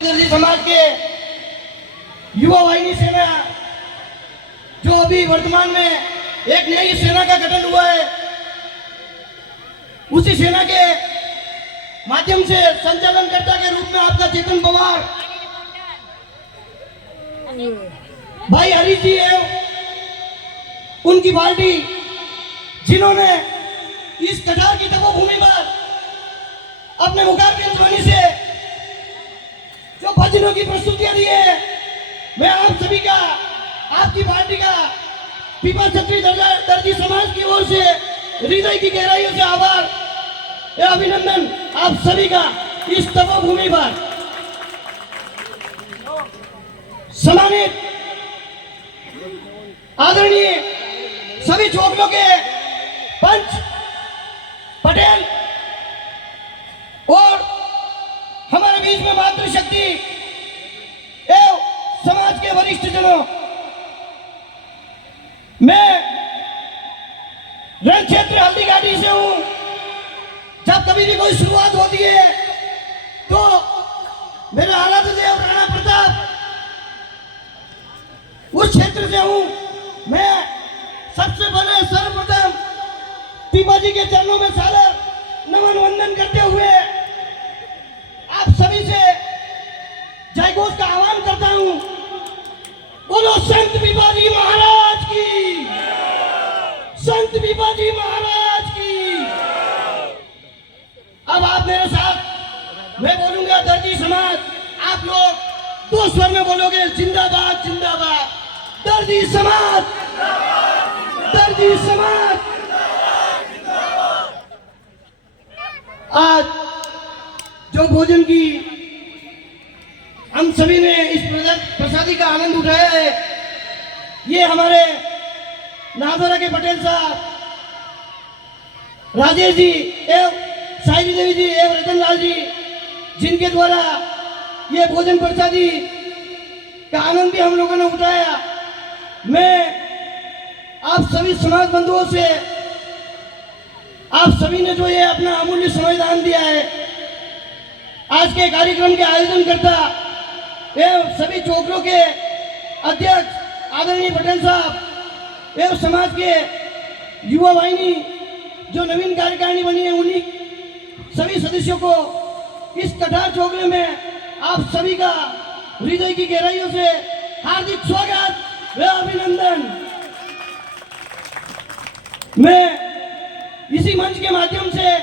दर्जी समाज के युवा वाहिनी सेना जो अभी वर्तमान में एक नई सेना का गठन हुआ है, उसी सेना के माध्यम से संचालनकर्ता के रूप में आपका चेतन पवार भाई हरीश जी है, उनकी पार्टी, जिन्होंने इस कटार की तपोभूमि पर अपने मुकाबले ध्वनि से जो भजनों की प्रस्तुतियां दी है, मैं आप सभी का, आपकी पार्टी का, पीपल छत्री दर्जी समाज की ओर से हृदय की गहराइयों से आभार एवं अभिनंदन आप सभी का इस तपोभूमि पर। सम्मानित आदरणीय सभी चौकियों के पंच पटेल और हमारे बीच में मातृशक्ति एवं समाज के वरिष्ठ जनों, मैं रण क्षेत्र हल्दी घाटी से हूं। जब कभी भी कोई शुरुआत होती है तो मेरे आराध्य देव राणा प्रताप उस क्षेत्र से हूं। मैं सबसे पहले सर्वप्रथम पीपा जी के चरणों में सादर नमन वंदन करते हुए आप सभी से जय घोष का आह्वान करता हूं। बोलो संत पीपा जी महाराज की, संत पीपा जी महाराज की। अब आप मेरे साथ, मैं बोलूंगा दर्जी समाज, आप लोग दो स्वर में बोलोगे जिंदाबाद जिंदाबाद दर्जी समाज, दर्जी समाज। आज जो भोजन की हम सभी ने इस प्रसादी का आनंद उठाया है, ये हमारे नादौरा के पटेल साहब, राजेश जी एवं साहिबी देवी जी एवं रतन लाल जी, जिनके द्वारा ये भोजन प्रसादी का आनंद भी हम लोगों ने उठाया। मैं आप सभी समाज बंधुओं से, आप सभी ने जो ये अपना अमूल्य समय दान दिया है, आज के कार्यक्रम के आयोजन करता एवं सभी चौकरों के अध्यक्ष आदरणीय पटेल साहब एवं समाज के युवा वाहिनी जो नवीन कार्यकारिणी बनी है, उन्हीं सभी सदस्यों को इस कटार चौकरे में आप सभी का हृदय की गहराइयों से हार्दिक स्वागत व अभिनंदन। मैं इसी मंच के माध्यम से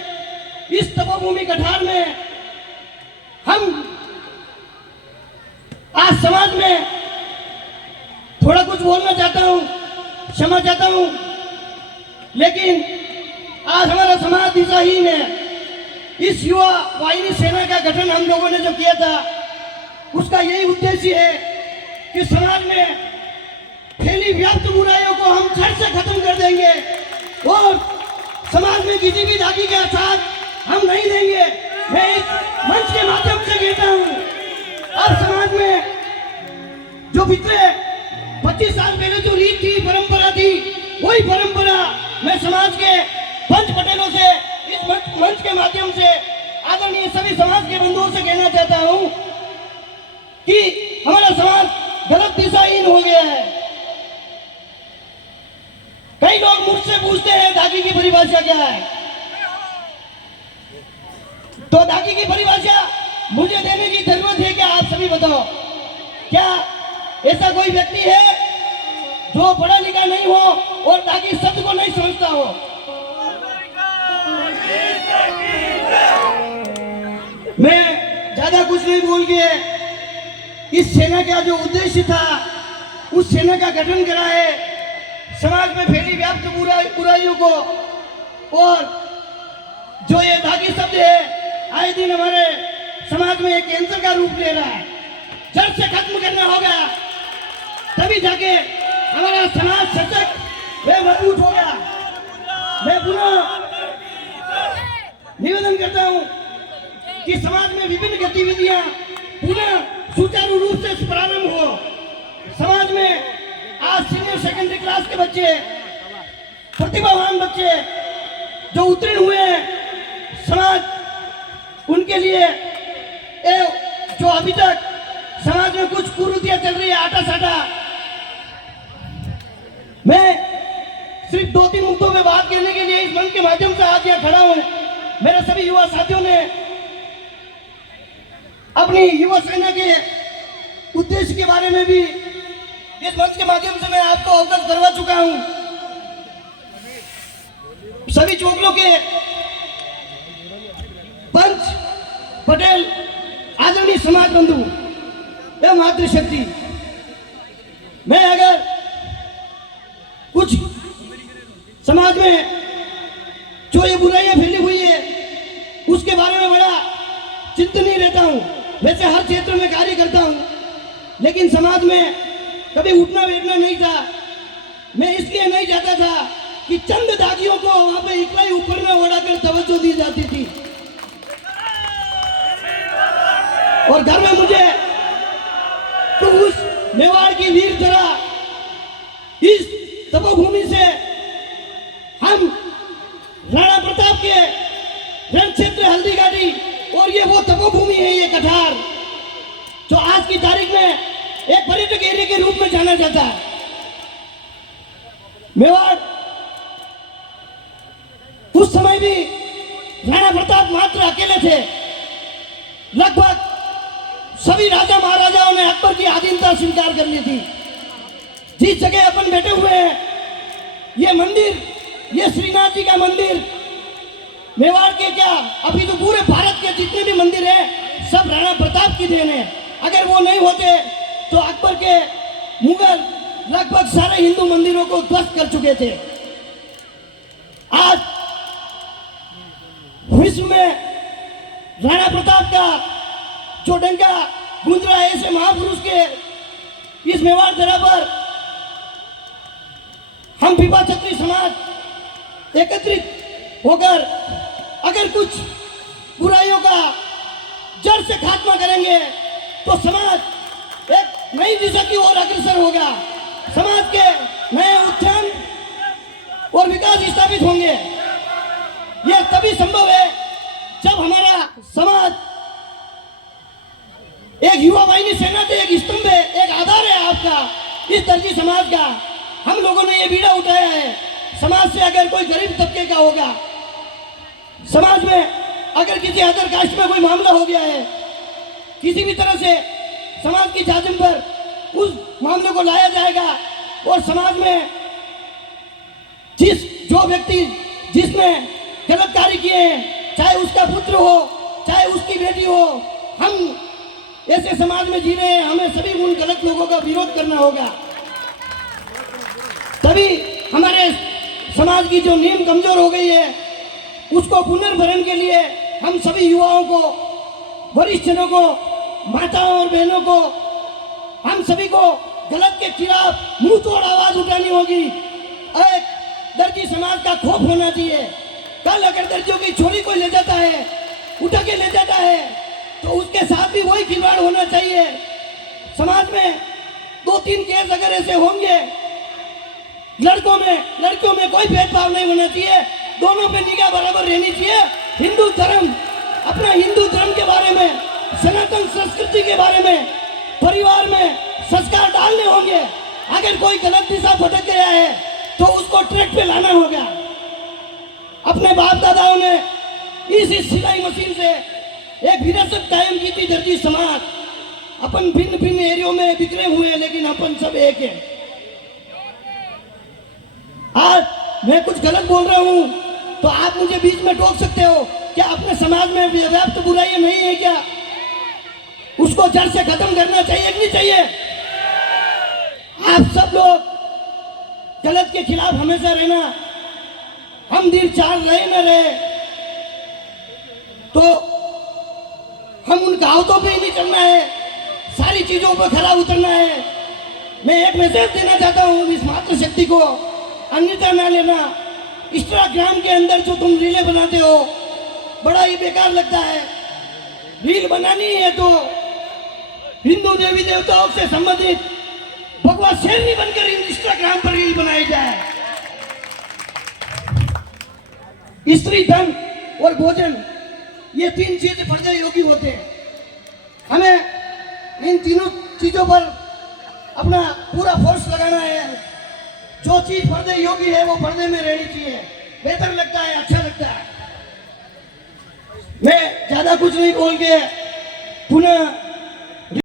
इस तपोभूमि कठार में हम आज समाज में थोड़ा कुछ बोलना चाहता हूं, क्षमा चाहता हूं, लेकिन आज हमारा समाज दिशाहीन है। इस युवा वाहिनी सेना का गठन हम लोगों ने जो किया था, उसका यही उद्देश्य है कि समाज में फैली व्याप्त बुराइयों को हम जड़ से खत्म कर देंगे और समाज में किसी भी जाति का साथ हम नहीं देंगे। मैं इस मंच के माध्यम से कहता हूं, अब समाज में जो पिछले 25 साल पहले जो रीत थी, परंपरा थी, वही परंपरा मैं समाज के पंच पटेलों से इस मंच के माध्यम से आदरणीय सभी समाज के बंधुओं से कहना चाहता हूं कि हमारा समाज गलत दिशाहीन हो गया है। कई लोग मुझसे पूछते हैं दागी की परिभाषा क्या है, तो दागी की परिभाषा मुझे देने की जरूरत है क्या? आप सभी बताओ, क्या ऐसा कोई व्यक्ति है जो पढ़ा लिखा नहीं हो और दागी शब्द को नहीं समझता हो? मैं ज्यादा कुछ नहीं बोल के इस सेना का जो उद्देश्य था, उस सेना का गठन करा है, समाज में फैली व्याप्त बुराइयों को, और जो ये दागी शब्द है आए दिन हमारे समाज में एक कैंसर का रूप ले रहा है, जड़ से खत्म करना होगा, तभी जाके हमारा समाज सशक्त व मजबूत होगा। मैं पुनः निवेदन करता हूं कि समाज में विभिन्न गतिविधियां पुनः सुचारू रूप से प्रारंभ हो। समाज में आज सीनियर सेकेंडरी क्लास के बच्चे, प्रतिभावान बच्चे जो उत्तीर्ण हुए हैं, समाज उनके लिए जो अभी तक समाज में कुछ कुरीतियां चल रही है, आटा साटा, मैं सिर्फ 2-3 मुद्दों पे बात करने के लिए इस मंच के माध्यम से आज यहाँ खड़ा हूं। मेरे सभी युवा साथियों ने अपनी युवा सेना के उद्देश्य के बारे में भी इस मंच के माध्यम से मैं आपको अवगत करवा चुका हूं। सभी चौकलों के पंच पटेल, आदरणीय समाज बंधु एवं मातृशक्ति, मैं अगर कुछ समाज में जो ये बुराइयां फैली हुई है उसके बारे में बड़ा चिंतनीय रहता हूं। वैसे हर क्षेत्र में कार्य करता हूं, लेकिन समाज में कभी उठना बैठना नहीं था। मैं इसलिए नहीं चाहता था कि चंद दागियों को वहां पे इकलाई ऊपर में ओढ़ाकर तवज्जो दी जाती थी, और घर में मुझे तो उस मेवाड़ की वीर तरह इस तपोभूमि से हम राणा प्रताप के रण क्षेत्र हल्दीघाटी, और ये वो तपोभूमि है, ये कठार, जो आज की तारीख में एक पर्यटक एरिया के रूप में जाना जाता है। मेवाड़ उस समय भी राणा प्रताप मात्र अकेले थे। लगभग सभी राजा महाराजाओं ने अकबर की आधीनता स्वीकार कर ली थी। जिस जगह अपन बैठे हुए हैं, ये मंदिर, ये श्रीनाथ जी का मंदिर, मेवाड़ के क्या अभी तो पूरे भारत के जितने भी मंदिर हैं सब राणा प्रताप की देन है। अगर वो नहीं होते तो अकबर के मुगल लगभग सारे हिंदू मंदिरों को ध्वस्त कर चुके थे। आज विश्व में राणा प्रताप का जो डंका गूंज रहा है, ऐसे महापुरुष के इस मेवाड़ धरा पर हम पीपा क्षत्रिय समाज एकत्रित होकर अगर कुछ बुराइयों का जड़ से खात्मा करेंगे तो समाज एक नई दिशा की ओर अग्रसर होगा। समाज के नए उत्थान और विकास स्थापित होंगे। यह तभी संभव है जब हमारा समाज एक युवा वाहिनी सेना थे, एक स्तंभ है, एक आधार है आपका इस दर्जी समाज का। हम लोगों ने ये बीड़ा उठाया है। समाज से अगर कोई गरीब तबके का होगा, समाज में अगर किसी अदर कास्ट में कोई मामला हो गया है, किसी भी तरह से समाज की जाजम पर उस मामले को लाया जाएगा, और समाज में जो व्यक्ति जिसने गलत कार्य किए हैं, चाहे उसका पुत्र हो चाहे उसकी बेटी हो, हम ऐसे समाज में जी रहे हैं। हमें सभी उन गलत लोगों का विरोध करना होगा, तभी हमारे समाज की जो नींव कमजोर हो गई है उसको पुनर्भरण के लिए हम सभी युवाओं को, वरिष्ठ जनों को, माताओं और बहनों को, हम सभी को गलत के खिलाफ मुंह तोड़ आवाज उठानी होगी। एक दर्जी समाज का खौफ होना चाहिए। कल अगर दर्जियों की छोरी कोई ले जाता है, उठा के ले जाता है, तो उसके साथ भी वही खिलवाड़ होना चाहिए। समाज में 2-3 केस अगर ऐसे होंगे, लड़कों में लड़कियों में कोई भेदभाव नहीं होना चाहिए, दोनों पे निगाह बराबर रहनी चाहिए। हिंदू धर्म, अपना हिंदू धर्म के बारे में, सनातन संस्कृति के बारे में परिवार में संस्कार डालने होंगे। अगर कोई गलत दिशा भटक गया है तो उसको ट्रैक पे लाना होगा। अपने बाप दादाओं ने इस सिलाई मशीन से एक विरासत कायम की थी दर्जी समाज। अपन भिन्न भिन्न एरियो में बिखरे हुए हैं, लेकिन अपन सब एक है। आज मैं कुछ गलत बोल रहा हूं तो आप मुझे बीच में टोक सकते हो। क्या अपने समाज में व्याप्त बुराइयां नहीं है क्या? उसको जड़ से खत्म करना चाहिए कि नहीं चाहिए? आप सब लोग गलत के खिलाफ हमेशा रहना। हम दिल चार रहे न रहे तो हम उन कहावतों पे ही नहीं चलना है, सारी चीजों पर खरा उतरना है। मैं एक मैसेज देना चाहता हूँ इस मातृशक्ति को, अन्यथा ना लेना। इंस्टाग्राम के अंदर जो तुम रीलें बनाते हो बड़ा ही बेकार लगता है। रील बनानी है तो हिंदू देवी देवताओं से संबंधित भगवान शेरनी बनकर इंस्टाग्राम पर रील बनाई जाए। स्त्री, धन और भोजन, ये 3 चीज फर्ज योगी होते हैं। हमें तीनों चीजों पर अपना पूरा फोर्स लगाना है। जो चीज पर्दे योग्य है वो पर्दे में रहनी चाहिए, बेहतर लगता है, अच्छा लगता है। मैं ज्यादा कुछ नहीं बोल के पुनः